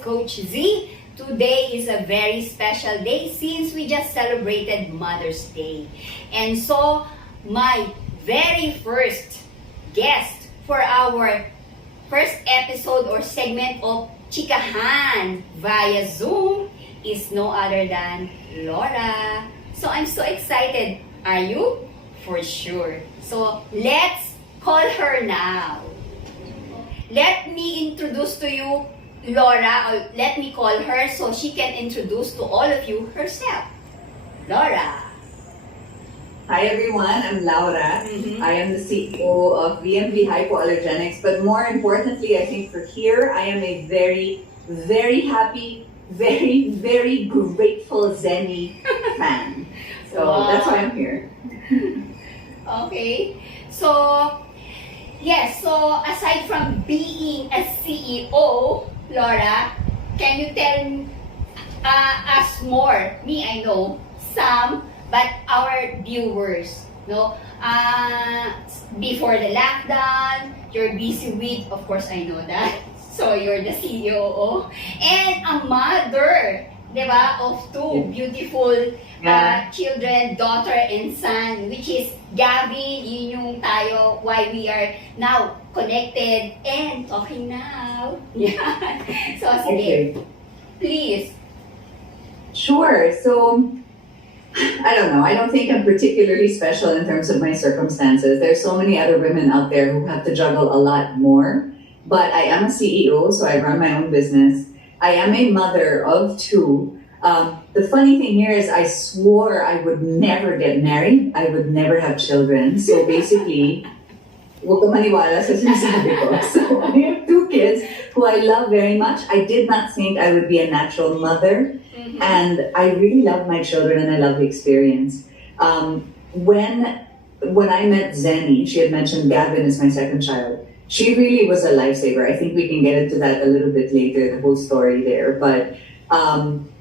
Coach Z. Today is a very special day since we just celebrated Mother's Day. And so, my very first guest for our first episode or segment of Chikahan via Zoom is no other than Laura. So, I'm so excited. Are you? For sure. So, let's call her now. Let me introduce to you Laura, or let me call her so she can introduce to all of you herself. Laura. Hi everyone, I'm Laura. I am the CEO of VMV Hypoallergenics, but more importantly, I think for here, I am a very, very happy, very, very grateful Zenny fan. So that's why I'm here. Okay. So, yes, so aside from being a CEO, Laura, can you tell us more? Me, I know some, but our viewers, no? Before the lockdown, you're busy with, of course, I know that. So you're the CEO and a mother, diba, of two beautiful children, daughter and son, which is Gavin, yun yung tayo, why we are now connected and talking now. Yeah. So, sige, please. Sure. So, I don't know. I don't think I'm particularly special in terms of my circumstances. There's so many other women out there who have to juggle a lot more. But I am a CEO, so I run my own business. I am a mother of two. The funny thing here is I swore I would never get married. I would never have children. So basically, huwag ka maniwala sa sinasabi ko. So I have two kids who I love very much. I did not think I would be a natural mother. And I really love my children and I love the experience. When I met Zenny, she had mentioned Gavin is my second child. She really was a lifesaver. I think we can get into that a little bit later, the whole story there. But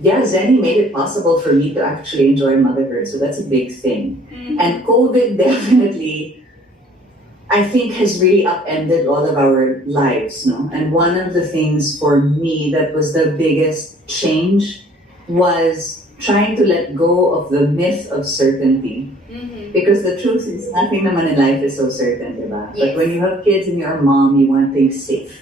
yeah, Zenny made it possible for me to actually enjoy motherhood. So that's a big thing. And COVID definitely, I think, has really upended all of our lives. No? And one of the things for me that was the biggest change was trying to let go of the myth of certainty. Because the truth is, nothing naman in life is so certain, diba? Yes. But when you have kids and you're a mom, you want things safe.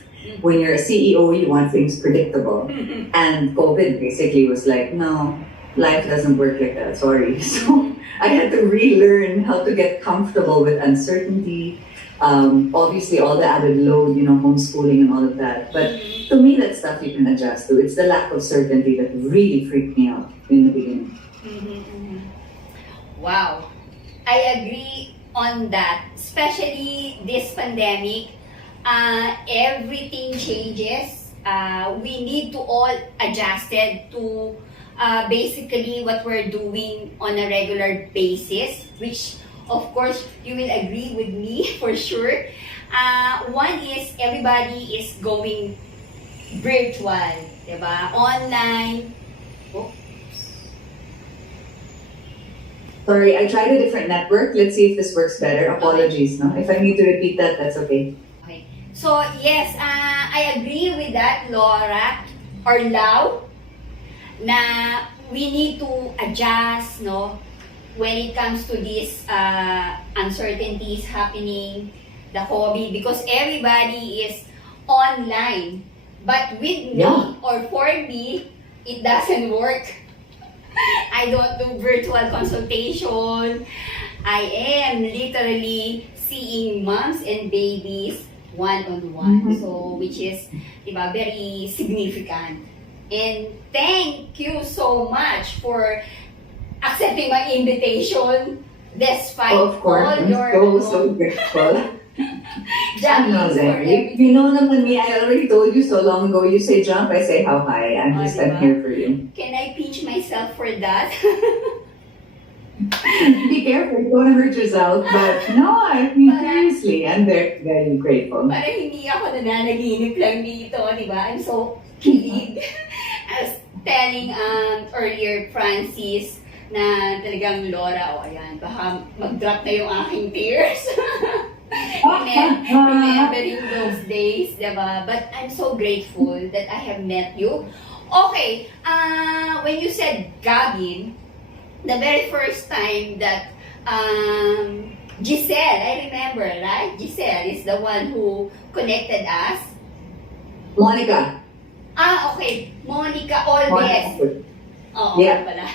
When you're a CEO, you want things predictable. And COVID basically was like, no, life doesn't work like that, sorry. So I had to relearn how to get comfortable with uncertainty. Obviously, all the added load, homeschooling and all of that. But to me, that's stuff you can adjust to. It's the lack of certainty that really freaked me out in the beginning. Wow. I agree on that. Especially this pandemic, everything changes. We need to all adjust it to basically what we're doing on a regular basis, which of course you will agree with me for sure. One is everybody is going virtual, diba? Online. Sorry, I tried a different network. Let's see if this works better. Apologies, no? If I need to repeat that, that's okay. Okay. So, yes, I agree with that, Laura, or Lau, na we need to adjust, no? When it comes to these uncertainties happening, the hobby, because everybody is online. But with me, or for me, it doesn't work. I don't do virtual consultation. I am literally seeing moms and babies one-on-one. So, which is, diba, very significant. And thank you so much for accepting my invitation despite of course, all I'm your so grateful. juggling for everything. You know naman me, I already told you so long ago, you say jump, I say how high. I'm diba? here for you. Can I pinch myself for that? Be careful, don't want to hurt yourself. But no, I mean, seriously, I'm very, very grateful. Parang hindi ako nananaginip lang dito, di ba? I'm so kilig. I was telling earlier, Francis, na talagang Laura, ayan, baka mag-drop na yung aking tears. Remembering those days, diba? But I'm so grateful that I have met you. Okay, when you said Gavin, the very first time that Giselle, I remember, right? Giselle is the one who connected us. Monica. Okay. Monica Olves. Oo, Yeah. pala.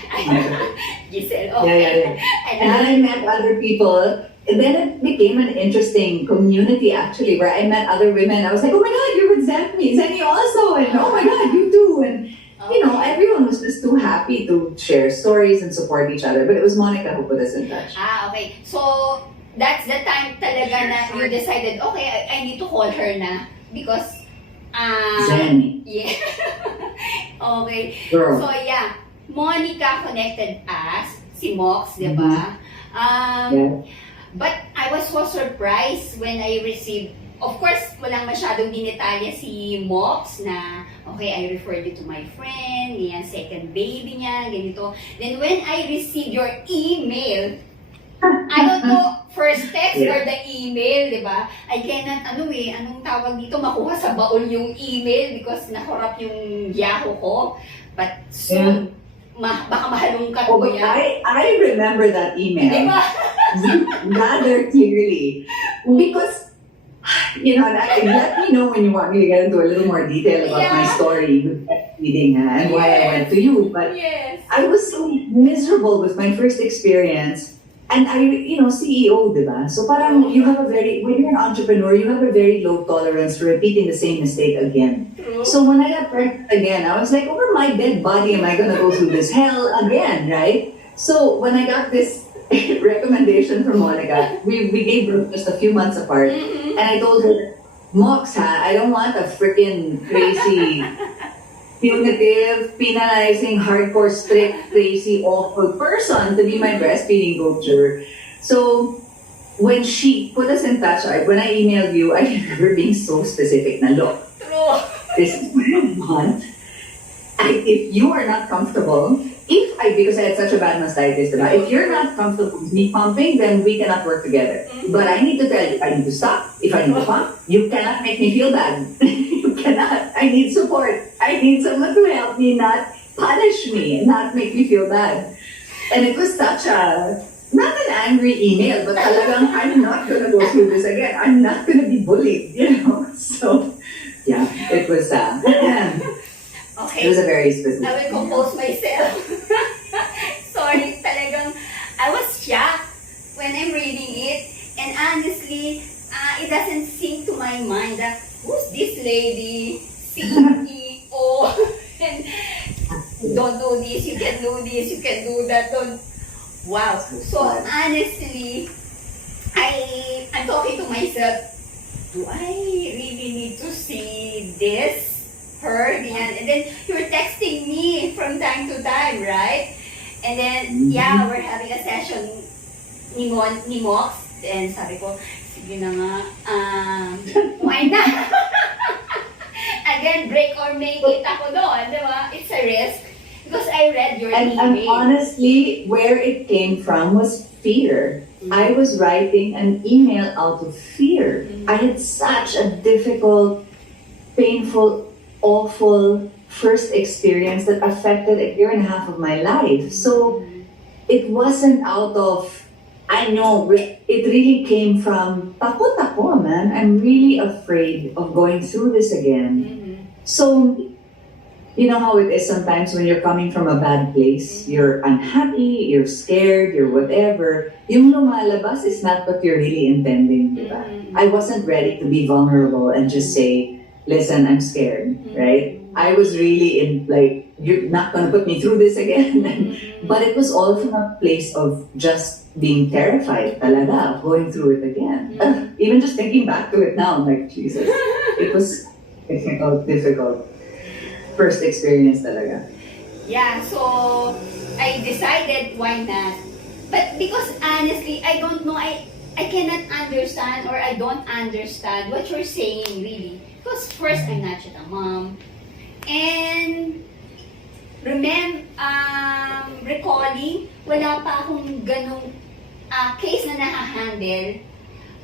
Giselle, Yeah, okay. yeah, yeah. And then I met other people. And then it became an interesting community actually, where I met other women. I was like, oh my God, you're with Zenny also. And oh my God, you too. And you know, everyone was just too happy to share stories and support each other. But it was Monica who put us in touch. Okay. So, that's the time talaga na you decided, okay, I need to call her na. Because, Zenny. yeah. Okay. Girl. So, yeah. Monica connected us, si Mox, di ba? Yeah. But I was so surprised when I received, of course, walang masyadong dinitalya si Mox na, okay, I referred you to my friend, yan, second baby niya, ganito. Then when I received your email, I don't know, first text or the email, di ba? I cannot, anong tawag dito, makuha sa baul yung email because nakorap yung Yahoo ko. But soon, baka mahalungkat Oh, ko but yan. I remember that email. Di ba? Rather clearly. Because, you know, let me know when you want me to get into a little more detail about my story with breastfeeding and why I went to you. But Yes. I was so miserable with my first experience. And I, you know, CEO, diba? So parang you have when you're an entrepreneur, you have a very low tolerance for repeating the same mistake again. True. So when I got pregnant again, I was like, over my dead body am I gonna go through this hell again, right? So when I got this recommendation from Monica, we gave birth just a few months apart, and I told her, Mox, I don't want a freaking crazy, punitive, penalizing, hardcore, strict, crazy, awful person to be my breastfeeding coacher. So when she put us in touch, when I emailed you, I remember being so specific na, look, True. this is what I want. If you are not comfortable, because I had such a bad mastitis, if you're not comfortable with me pumping, then we cannot work together. But I need to tell you, I need to stop. If I need to pump, you cannot make me feel bad. You cannot. I need support. I need someone to help me, not punish me, and not make me feel bad. And it was such not an angry email, but talagang, I'm not gonna go through this again. I'm not gonna be bullied, you know? So, yeah, it was, Okay. it was a very specific. I will compose myself. Sorry, talagang, I was shocked when I'm reading it. And honestly, it doesn't sink to my mind that, who's this lady? CEO. And don't do this, you can do this, you can do that. Wow. So honestly, I'm talking to myself, do I really need to see this? Her, and then you're texting me from time to time, right? And then, we're having a session ni Mox, and sabi ko, sige na nga, why not? Again, break or make it ako doon, di ba? It's a risk. Because I read your email. And honestly, where it came from was fear. I was writing an email out of fear. I had such a difficult, painful, awful first experience that affected a year and a half of my life. So it wasn't out of, I know, it really came from, takot ako, man. I'm really afraid of going through this again. So, you know how it is sometimes when you're coming from a bad place, you're unhappy, you're scared, you're whatever. Yung lumalabas is not what you're really intending, diba? I wasn't ready to be vulnerable and just say, listen, I'm scared, right? I was really in, like, you're not gonna put me through this again. But it was all from a place of just being terrified, talaga, of going through it again. Even just thinking back to it now, I'm like, Jesus, it was difficult. First experience talaga. Yeah, so I decided why not. But because honestly, I don't know, I cannot understand or I don't understand what you're saying really. Because first, I'm not yet a mom. And recalling, wala pa akong ganong case na nahahandle.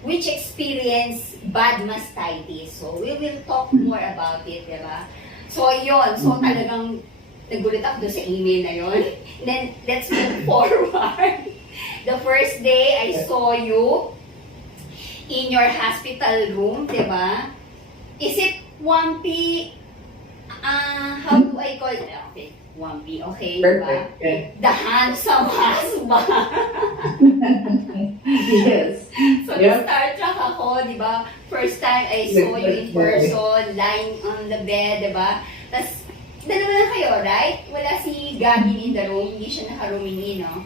which experience bad mastitis. So, we will talk more about it, diba? So, yun. So, talagang nagulat ako doon sa email na yun. Then, let's move forward. The first day, I saw you in your hospital room, diba? Is it Wampi? How do I call it? Okay, Wampi, okay, diba? Perfect. Okay. The handsome husband. Yes. So, Yeah. na-star track ako, di ba? First time I saw you in person, lying on the bed, di ba? Tapos, dalawa na kayo, right? Wala si Gavin in the room, hindi siya naka-rooming in, no?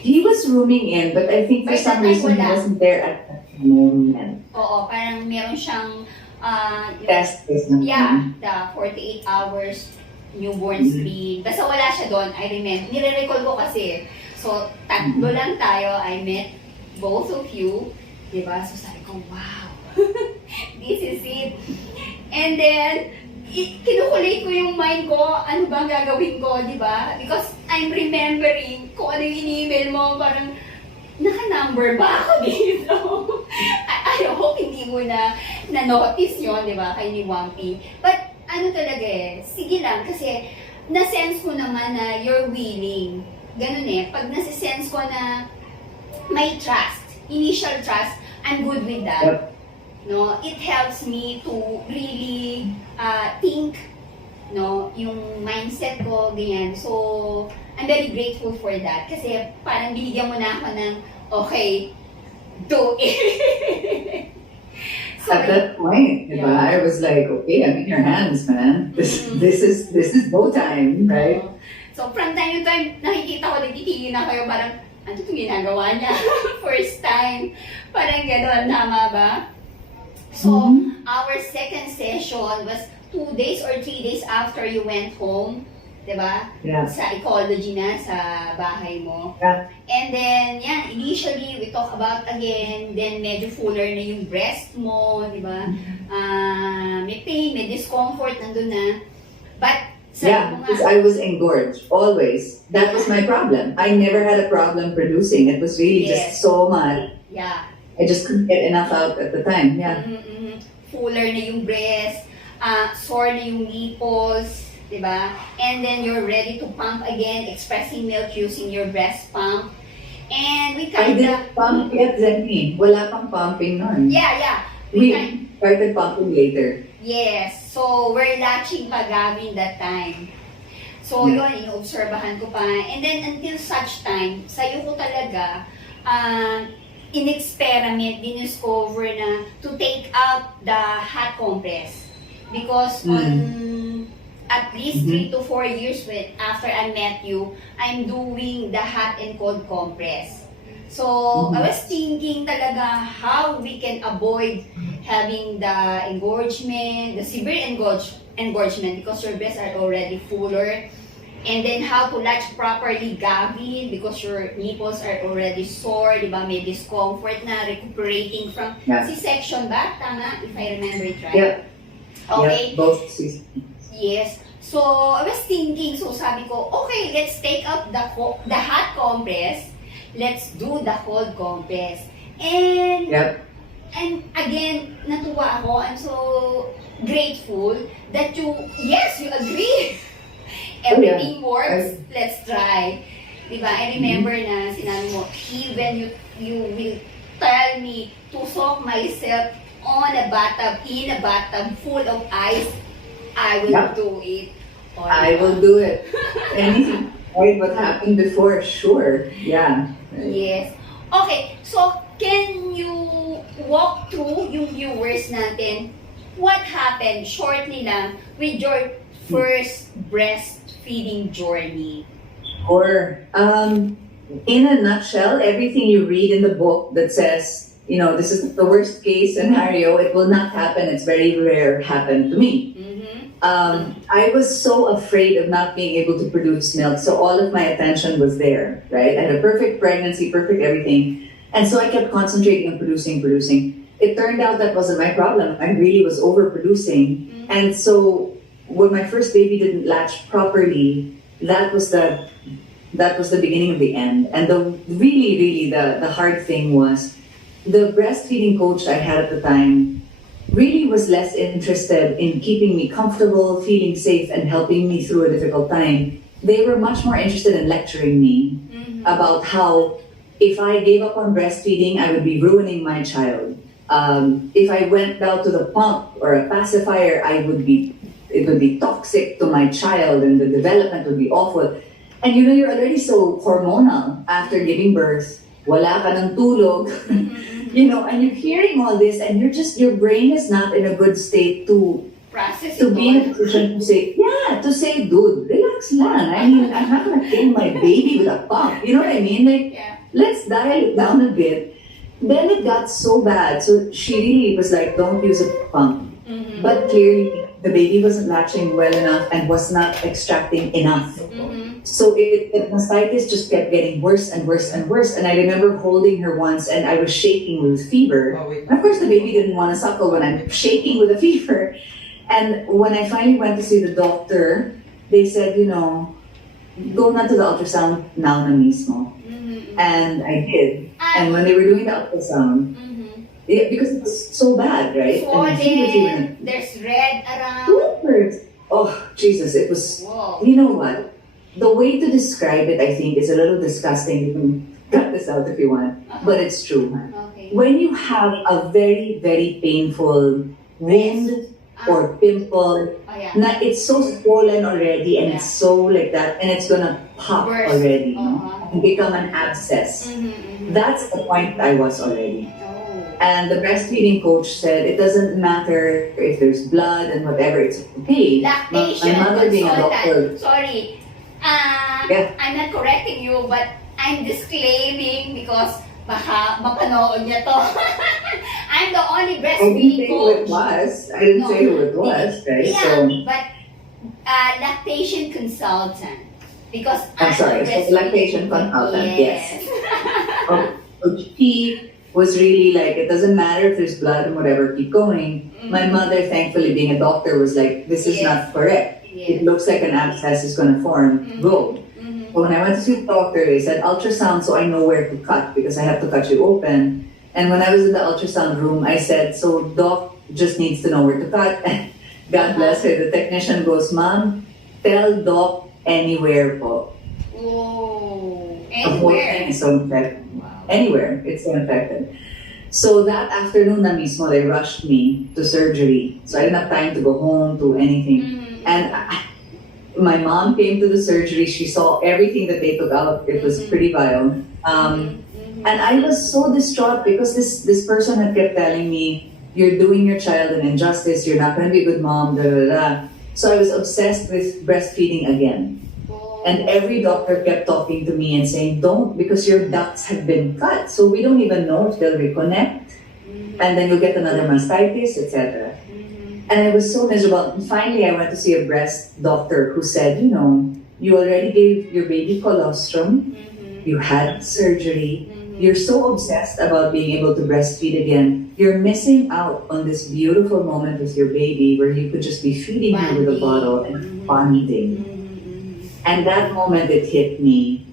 He was rooming in, but I think for By some that time, reason he wala. wasn't there at that moment. Oo, parang meron siyang, Test is not yeah, the 48 hours newborn screen. Basta wala siya doon, I remember. Nire-recall ko kasi. So, tatlo lang tayo, I met both of you. Diba? So, sabi ko, wow, this is it. And then, kinukulate ko yung mind ko, ano bang gagawin ko, diba? Because I'm remembering kung ano yung in-email mo, parang, naka-number ba ako dito? I hope hindi mo na-notice yun, di ba, kay ni Wampi. But, ano talaga eh, sige lang, kasi na-sense ko naman na you're willing. Ganun eh, pag nasi-sense ko na may trust, initial trust, I'm good with that. Yep. No, it helps me to really think, no, yung mindset ko, ganyan. So, I'm very grateful for that kasi parang binigyan mo na ako ng, okay, do it. So, At that point, diba, Yeah. I was like, okay, I'm in your hands, man. This is go time, right? So, from time to time, nakikita ko, nagtitingin na kayo, parang, ano itong ginagawa niya? First time. Parang gano'n, tama ba? So, our second session was 2 days or 3 days after you went home. Diba? Yeah. Sa ecology na, sa bahay mo. Yeah. And then, yan, initially, we talk about again, then medyo fuller na yung breast mo, diba? May pain, may discomfort, nandun na. But, Yeah, because I was engorged, always. That was my problem. I never had a problem producing. It was really Yes. just so much. Yeah. I just couldn't get enough out at the time, yeah. Fuller na yung breast, sore na yung nipples, diba? And then you're ready to pump again, expressing milk using your breast pump. And we I kinda... didn't pump yet, Zenny. Wala pang pumping nun. Yeah. We started pumping later. Yes. So, we're latching pa Gavin that time. So, yun, inoobserbahan ko pa. And then, until such time, sayo ko talaga, in-experiment, discover na to take out the hot compress. Because on at least 3 to 4 years after I met you, I'm doing the hot and cold compress. So, I was thinking talaga how we can avoid having the engorgement, the severe engorgement because your breasts are already fuller. And then how to latch properly Gavin because your nipples are already sore, di ba? May discomfort na, recuperating from C-section ba? Tama? If I remember it right. Yeah. Okay. Yeah, both seasons. Yes. So, I was thinking, so sabi ko, okay, let's take out the hot compress. Let's do the cold compress. And and again, natuwa ako. I'm so grateful that you agree. Everything works. Let's try. Diba? I remember na sinabi mo, even you will tell me to soak myself on a bathtub, in a bathtub full of ice, I will do it. I will do it. Anything. Right, what happened before, sure. Yeah. Yes. Okay, so can you walk through yung viewers natin what happened shortly lang with your first breastfeeding journey? Or, in a nutshell, everything you read in the book that says, you know, this is the worst case scenario, it will not happen, it's very rare, happened to me. I was so afraid of not being able to produce milk, so all of my attention was there, right? I had a perfect pregnancy, perfect everything, and so I kept concentrating on producing. It turned out that wasn't my problem. I really was overproducing, and so when my first baby didn't latch properly, that was the beginning of the end. And the really the hard thing was the breastfeeding coach I had at the time really was less interested in keeping me comfortable, feeling safe, and helping me through a difficult time. They were much more interested in lecturing me about how if I gave up on breastfeeding, I would be ruining my child. If I went down to the pump or a pacifier, it would be toxic to my child and the development would be awful. And you know, you're already so hormonal after giving birth. Wala ka ng tulog. You know, and you're hearing all this and your brain is not in a good state to be in a position to say, dude, relax lang. I mean, I'm not gonna kill my baby with a pump. You know what I mean? Like, let's dial it down a bit. Then it got so bad. So she really was like, don't use a pump. But clearly, the baby wasn't latching well enough and was not extracting enough. So the mastitis just kept getting worse and worse and worse. And I remember holding her once and I was shaking with fever. And of course, the baby didn't want to suckle when I'm shaking with a fever. And when I finally went to see the doctor, they said, you know, go na to the ultrasound now na mismo. And I did. And when they were doing the ultrasound, because it was so bad, right? Swollen, there's red around. Oh, Jesus, it was, Whoa. you know what? The way to describe it, I think, is a little disgusting. You can cut this out if you want, but it's true. Okay. When you have a very, very painful wound or pimple, na it's so swollen already and it's so like that, and it's gonna pop Burst. already, and become an abscess. That's the point I was already. And the breastfeeding coach said it doesn't matter if there's blood and whatever, it's okay. Lactation My mother being a doctor. Sorry. Yeah. I'm not correcting you, but I'm disclaiming because baka mapanood niya to. I'm the only I didn't breastfeeding say who it coach. was. I didn't say who it was, right? Yeah, So, but lactation consultant. Because I'm sorry, a so lactation consultant, yes. yes. So she was really like, it doesn't matter if there's blood and whatever, keep going. My mother, thankfully, being a doctor, was like, this is Yes. not correct. It looks like an abscess is going to form. Go. So when I went to see the doctor, they said ultrasound, so I know where to cut because I have to cut you open. And when I was in the ultrasound room, I said, so doc just needs to know where to cut. And God bless her, the technician goes, ma'am, tell doc anywhere po. Whoa. The whole thing Anywhere. is so infected. Wow. Anywhere, it's so infected. So that afternoon na mismo, they rushed me to surgery. So I didn't have time to go home, to anything. And my mom came to the surgery. She saw everything that they took out. It was pretty vile. And I was so distraught because this person had kept telling me, you're doing your child an injustice. You're not going to be a good mom. Blah, blah, blah. So I was obsessed with breastfeeding again. And every doctor kept talking to me and saying, don't, because your ducts have been cut. So we don't even know if they'll reconnect. And then you'll get another mastitis, etc. And I was so miserable. And finally, I went to see a breast doctor who said, you know, you already gave your baby colostrum. You had surgery. You're so obsessed about being able to breastfeed again. You're missing out on this beautiful moment with your baby where you could just be feeding her with a bottle and bonding. And that moment it hit me.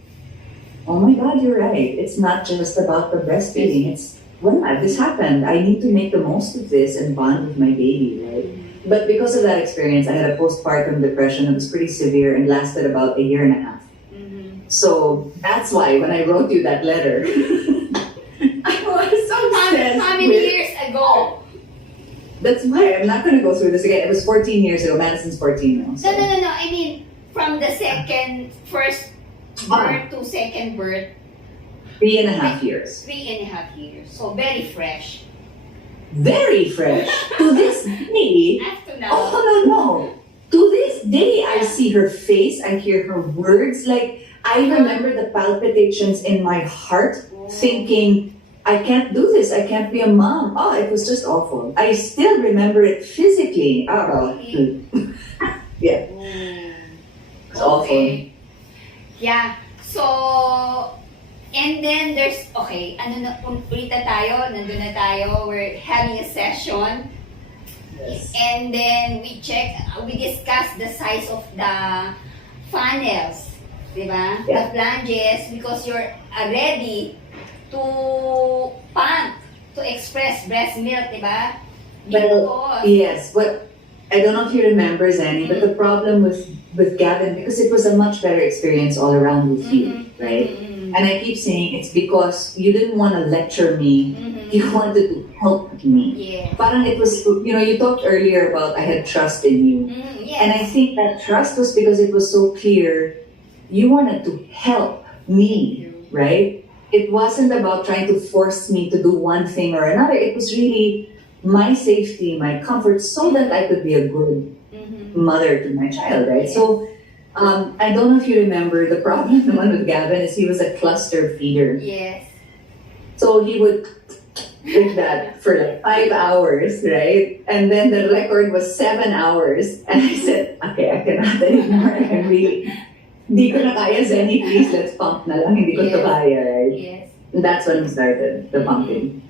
Oh my God, you're right. It's not just about the breastfeeding. It's, well, this happened. I need to make the most of this and bond with my baby, right? But because of that experience, I had a postpartum depression that was pretty severe and lasted about 1.5 years. So that's why when I wrote you that letter, I was so obsessed. How many years ago? That's why I'm not going to go through this again. It was 14 years ago. Madison's 14 now. So. No. I mean, from the first birth to second birth. 3.5 years. 3.5 years. So very fresh. Very fresh. To this day. Up to now. Oh, no. To this day, I see her face. I hear her words. Like, I remember the palpitations in my heart, thinking, I can't do this. I can't be a mom. Oh, it was just awful. I still remember it physically. Oh, yeah. It's awful. Yeah. So, and then there's, okay, ulitan tayo, nandun na tayo, we're having a session. Yes. And then we discuss the size of the funnels, diba? Yeah. The flanges, because you're ready to pump to express breast milk, di ba? Well, yes. What I don't know if you remember, Zenny, but the problem with Gavin, because it was a much better experience all around with you, right? And I keep saying it's because you didn't want to lecture me. You wanted to help me. Yes. Parang it was, you talked earlier about I had trust in you. Yes. And I think that trust was because it was so clear you wanted to help me, right? It wasn't about trying to force me to do one thing or another. It was really my safety, my comfort, so that I could be a good mother to my child, right? So, I don't know if you remember, the problem naman with Gavin is he was a cluster feeder. Yes. So he would like that for like 5 hours, right? And then the record was 7 hours. And I said, okay, I cannot anymore. I really, hindi ko na kaya, Zenny, please, let's pump na lang. Hindi ko to kaya, right? Yes. And that's when we started the pumping.